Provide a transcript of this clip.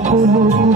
কখনো